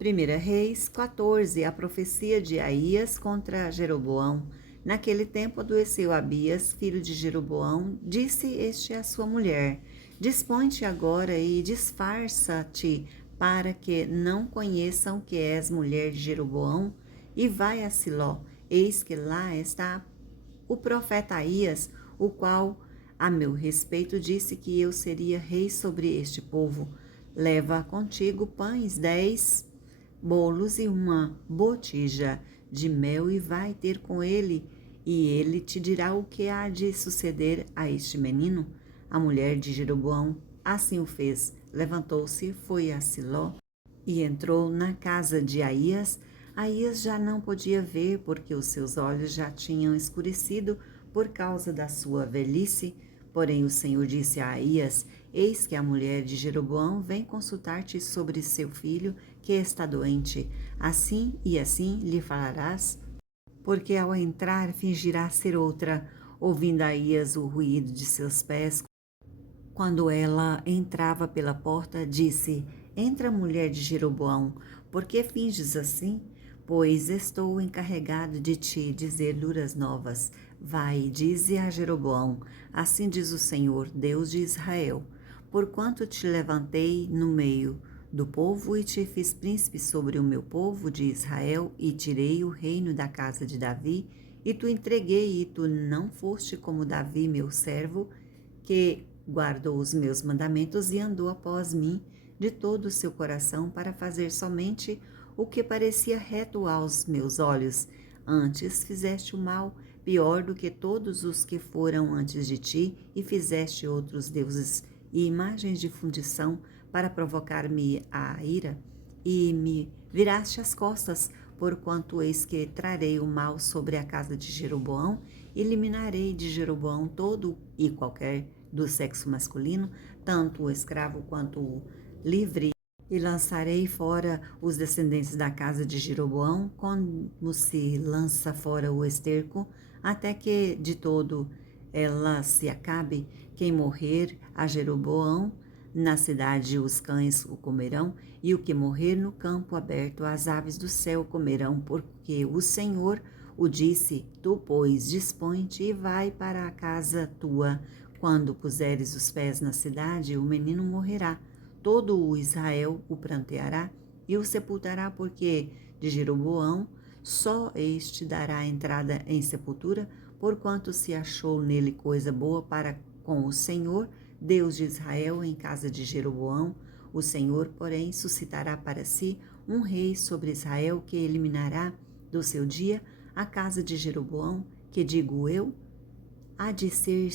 1 Reis 14, a profecia de Aías contra Jeroboão. Naquele tempo adoeceu Abias, filho de Jeroboão. Disse este à sua mulher: Dispõe-te agora e disfarça-te, para que não conheçam que és mulher de Jeroboão, e vai a Siló. Eis que lá está o profeta Aías, o qual, a meu respeito, disse que eu seria rei sobre este povo. Leva contigo pães 10 bolos e uma botija de mel e vai ter com ele, e ele te dirá o que há de suceder a este menino. A mulher de Jeroboão assim o fez. Levantou-se, foi a Siló e entrou na casa de Aías. Aías já não podia ver, porque os seus olhos já tinham escurecido por causa da sua velhice. Porém o Senhor disse a Aías: Eis que a mulher de Jeroboão vem consultar-te sobre seu filho, que está doente. Assim e assim lhe falarás, porque ao entrar fingirá ser outra. Ouvindo Aías o ruído de seus pés, quando ela entrava pela porta, disse: Entra, mulher de Jeroboão, por que finges assim? Pois estou encarregado de te dizer luras novas. Vai e dize a Jeroboão: Assim diz o Senhor, Deus de Israel: Porquanto te levantei no meio do povo e te fiz príncipe sobre o meu povo de Israel, e tirei o reino da casa de Davi, e tu entreguei, e tu não foste como Davi, meu servo, que guardou os meus mandamentos e andou após mim de todo o seu coração para fazer somente o que parecia reto aos meus olhos. Antes fizeste o mal, pior do que todos os que foram antes de ti, e fizeste outros deuses e imagens de fundição para provocar-me a ira, e me viraste as costas, porquanto eis que trarei o mal sobre a casa de Jeroboão, eliminarei de Jeroboão todo e qualquer do sexo masculino, tanto o escravo quanto o livre, e lançarei fora os descendentes da casa de Jeroboão, como se lança fora o esterco, até que de todo ela se acabe. Quem morrer a Jeroboão, na cidade os cães o comerão, e o que morrer no campo aberto as aves do céu comerão, porque o Senhor o disse. Tu, pois, dispõe-te e vai para a casa tua. Quando puseres os pés na cidade, o menino morrerá. Todo o Israel o pranteará e o sepultará, porque de Jeroboão só este dará entrada em sepultura, porquanto se achou nele coisa boa para com o Senhor, Deus de Israel, em casa de Jeroboão. O Senhor, porém, suscitará para si um rei sobre Israel, que eliminará do seu dia a casa de Jeroboão, que digo eu, há de ser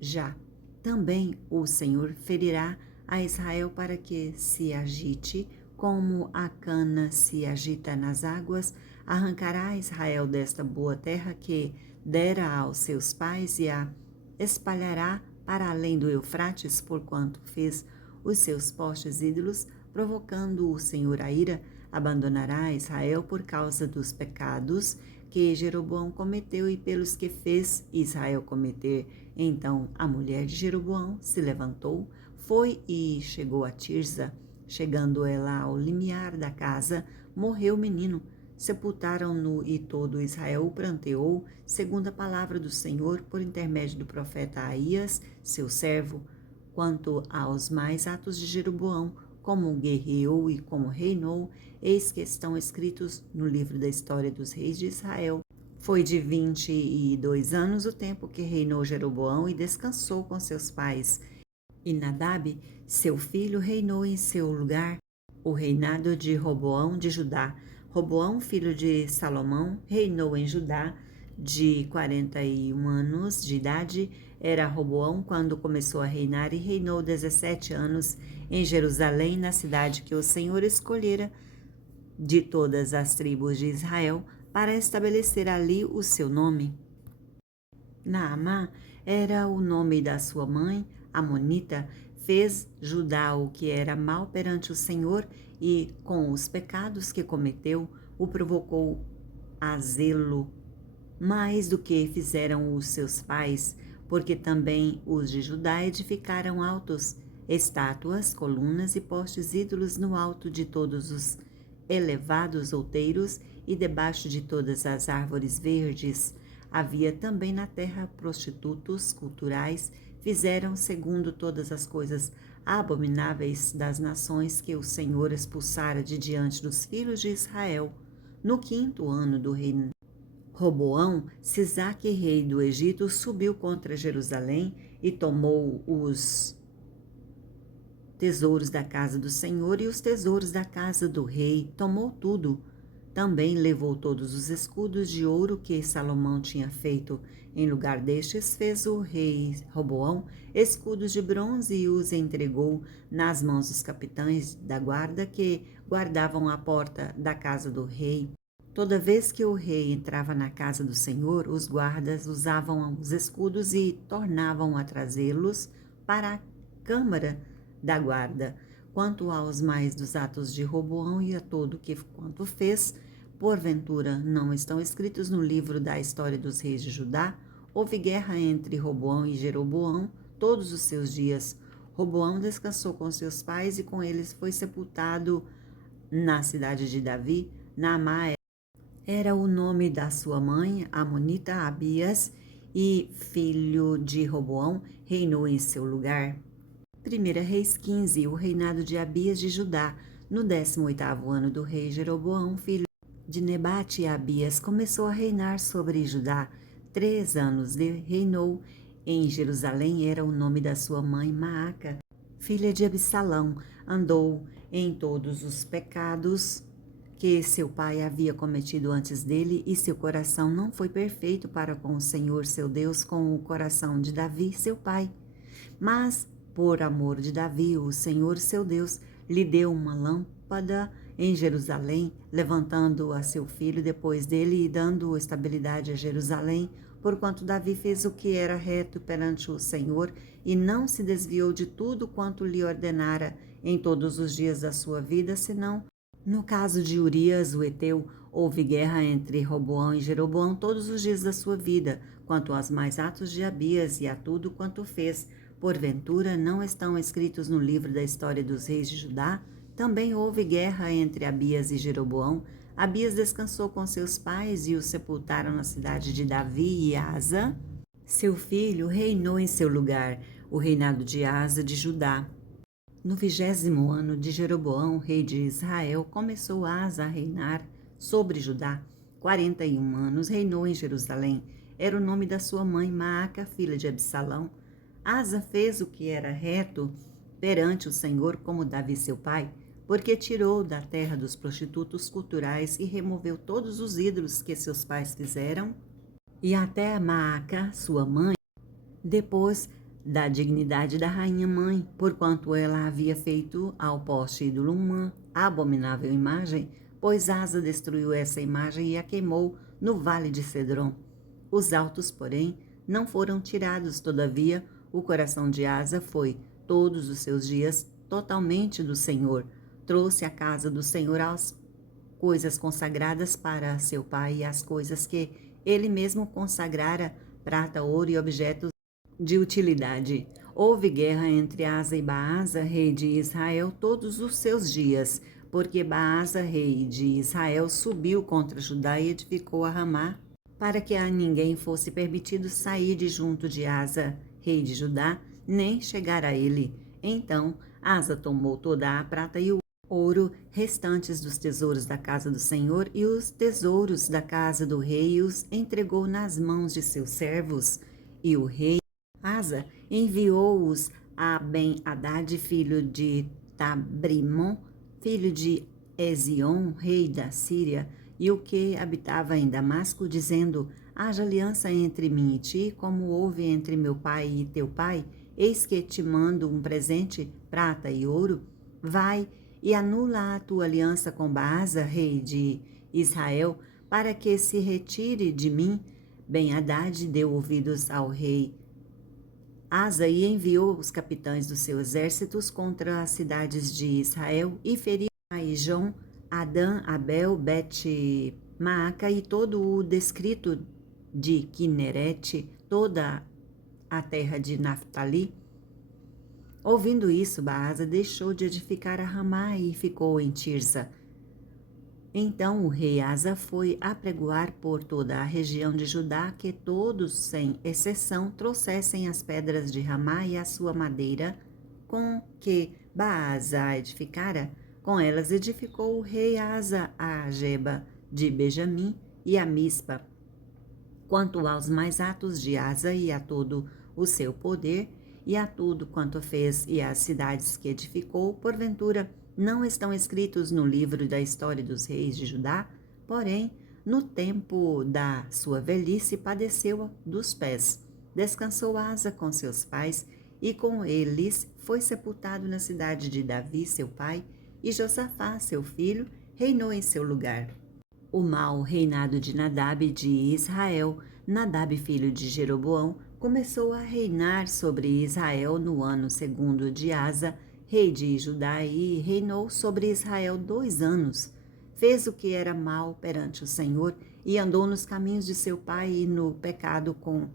já. Também o Senhor ferirá a Israel para que se agite, como a cana se agita nas águas, arrancará Israel desta boa terra que dera aos seus pais e a espalhará para além do Eufrates, porquanto fez os seus postes ídolos, provocando o Senhor a ira, abandonará Israel por causa dos pecados que Jeroboão cometeu e pelos que fez Israel cometer. Então a mulher de Jeroboão se levantou, foi e chegou a Tirza. Chegando ela ao limiar da casa, morreu o menino. Sepultaram-no e todo Israel o pranteou, segundo a palavra do Senhor, por intermédio do profeta Aías, seu servo. Quanto aos mais atos de Jeroboão, como guerreou e como reinou, eis que estão escritos no livro da história dos reis de Israel. Foi de 22 anos o tempo que reinou Jeroboão e descansou com seus pais. E Nadab, seu filho, reinou em seu lugar o reinado de Roboão de Judá. Roboão, filho de Salomão, reinou em Judá de 41 anos de idade. Era Roboão quando começou a reinar e reinou 17 anos em Jerusalém, na cidade que o Senhor escolhera de todas as tribos de Israel para estabelecer ali o seu nome. Naamá era o nome da sua mãe, Amonita. Fez Judá o que era mal perante o Senhor e, com os pecados que cometeu, o provocou a zelo mais do que fizeram os seus pais, porque também os de Judá edificaram altos, estátuas, colunas e postes ídolos no alto de todos os elevados outeiros e debaixo de todas as árvores verdes. Havia também na terra prostitutos culturais, fizeram segundo todas as coisas abomináveis das nações que o Senhor expulsara de diante dos filhos de Israel. No 5º ano do rei Roboão, Sisaque, rei do Egito, subiu contra Jerusalém e tomou os tesouros da casa do Senhor e os tesouros da casa do rei, tomou tudo. Também levou todos os escudos de ouro que Salomão tinha feito. Em lugar destes, fez o rei Roboão escudos de bronze e os entregou nas mãos dos capitães da guarda que guardavam a porta da casa do rei. Toda vez que o rei entrava na casa do Senhor, os guardas usavam os escudos e tornavam a trazê-los para a câmara da guarda. Quanto aos mais dos atos de Roboão e a todo quanto fez, porventura não estão escritos no livro da história dos reis de Judá? Houve guerra entre Roboão e Jeroboão todos os seus dias. Roboão descansou com seus pais e com eles foi sepultado na cidade de Davi. Naamá era o nome da sua mãe, Amonita Abias, e filho de Roboão reinou em seu lugar. 1 Reis 15, o reinado de Abias de Judá. No 18º ano do rei Jeroboão, filho de Nebate, Abias começou a reinar sobre Judá. 3 anos reinou em Jerusalém, era o nome da sua mãe, Maaca, filha de Absalão. Andou em todos os pecados que seu pai havia cometido antes dele, e seu coração não foi perfeito para com o Senhor seu Deus, com o coração de Davi, seu pai. Mas, por amor de Davi, o Senhor seu Deus lhe deu uma lâmpada em Jerusalém, levantando a seu filho depois dele e dando estabilidade a Jerusalém, porquanto Davi fez o que era reto perante o Senhor e não se desviou de tudo quanto lhe ordenara em todos os dias da sua vida, senão no caso de Urias, o heteu, houve guerra entre Roboão e Jeroboão todos os dias da sua vida. Quanto aos mais atos de Abias e a tudo quanto fez, porventura não estão escritos no livro da história dos reis de Judá? Também houve guerra entre Abias e Jeroboão. Abias descansou com seus pais e os sepultaram na cidade de Davi, e Asa, seu filho, reinou em seu lugar, o reinado de Asa de Judá. No 20º ano de Jeroboão, rei de Israel, começou Asa a reinar sobre Judá. 41 anos reinou em Jerusalém. Era o nome da sua mãe, Maaca, filha de Absalão. Asa fez o que era reto perante o Senhor, como Davi seu pai, porque tirou da terra dos prostitutos culturais e removeu todos os ídolos que seus pais fizeram, e até a Maaca, sua mãe, depois da dignidade da rainha mãe, porquanto ela havia feito ao poste ídolo uma abominável imagem, pois Asa destruiu essa imagem e a queimou no vale de Cedron. Os altos, porém, não foram tirados, todavia, o coração de Asa foi, todos os seus dias, totalmente do Senhor. Trouxe a casa do Senhor as coisas consagradas para seu pai e as coisas que ele mesmo consagrara, prata, ouro e objetos de utilidade. Houve guerra entre Asa e Baasa, rei de Israel, todos os seus dias, porque Baasa, rei de Israel, subiu contra Judá e edificou a Ramá, para que a ninguém fosse permitido sair de junto de Asa, rei de Judá, nem chegar a ele. Então Asa tomou toda a prata e o ouro restantes dos tesouros da casa do Senhor e os tesouros da casa do rei e os entregou nas mãos de seus servos, e o rei Asa enviou-os a Ben-Hadad, filho de Tabrimon, filho de Ezion, rei da Síria, e o que habitava em Damasco, dizendo: haja aliança entre mim e ti, como houve entre meu pai e teu pai. Eis que te mando um presente, prata e ouro. Vai e anula a tua aliança com Baasa, rei de Israel, para que se retire de mim. Ben-Hadad deu ouvidos ao rei Asa e enviou os capitães dos seus exércitos contra as cidades de Israel e feriu Aijon, Adã, Abel, Bet-Maaca e todo o distrito de Quinerete, toda a terra de Naftali. Ouvindo isso, Baasa deixou de edificar a Ramá e ficou em Tirsa. Então o rei Asa foi apregoar por toda a região de Judá que todos, sem exceção, trouxessem as pedras de Ramá e a sua madeira, com que Baasa edificara. Com elas edificou o rei Asa a Geba de Benjamim e a Mispa. Quanto aos mais atos de Asa e a todo o seu poder, e a tudo quanto fez e às cidades que edificou, porventura não estão escritos no livro da história dos reis de Judá? Porém, no tempo da sua velhice padeceu dos pés. Descansou Asa com seus pais, e com eles foi sepultado na cidade de Davi, seu pai, e Josafá, seu filho, reinou em seu lugar. O mau reinado de Nadab de Israel, Nadab, filho de Jeroboão, começou a reinar sobre Israel no ano segundo de Asa, rei de Judá, e reinou sobre Israel 2 anos. Fez o que era mal perante o Senhor e andou nos caminhos de seu pai e no pecado com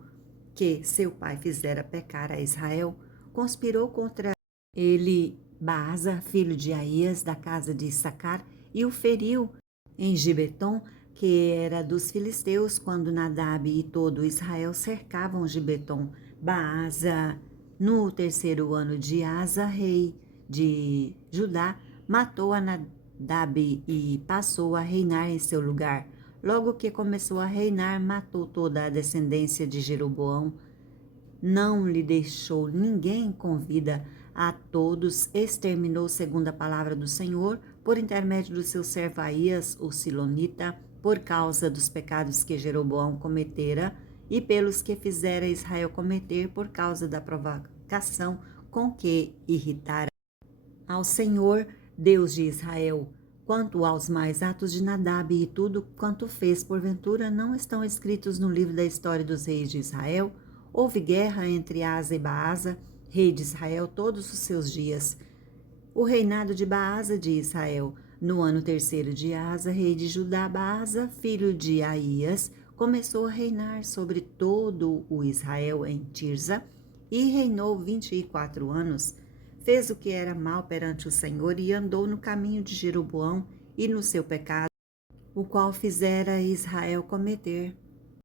que seu pai fizera pecar a Israel. Conspirou contra ele Baasa, filho de Aías, da casa de Issacar, e o feriu em Gibeton, que era dos filisteus, quando Nadab e todo Israel cercavam Gibeton. Baasa, no terceiro ano de Asa, rei de Judá, matou a Nadab e passou a reinar em seu lugar. Logo que começou a reinar, matou toda a descendência de Jeroboão, não lhe deixou ninguém com vida, a todos exterminou segundo a palavra do Senhor, por intermédio do seu servo Aías, o silonita, por causa dos pecados que Jeroboão cometera e pelos que fizera Israel cometer por causa da provocação com que irritara ao Senhor, Deus de Israel. Quanto aos mais atos de Nadab e tudo quanto fez, porventura, não estão escritos no livro da história dos reis de Israel? Houve guerra entre Asa e Baasa, rei de Israel, todos os seus dias. O reinado de Baasa de Israel. No ano terceiro de Asa, rei de Judá, Baasa, filho de Aías, começou a reinar sobre todo o Israel em Tirza e reinou 24 anos. Fez o que era mal perante o Senhor e andou no caminho de Jeroboão e no seu pecado, o qual fizera Israel cometer.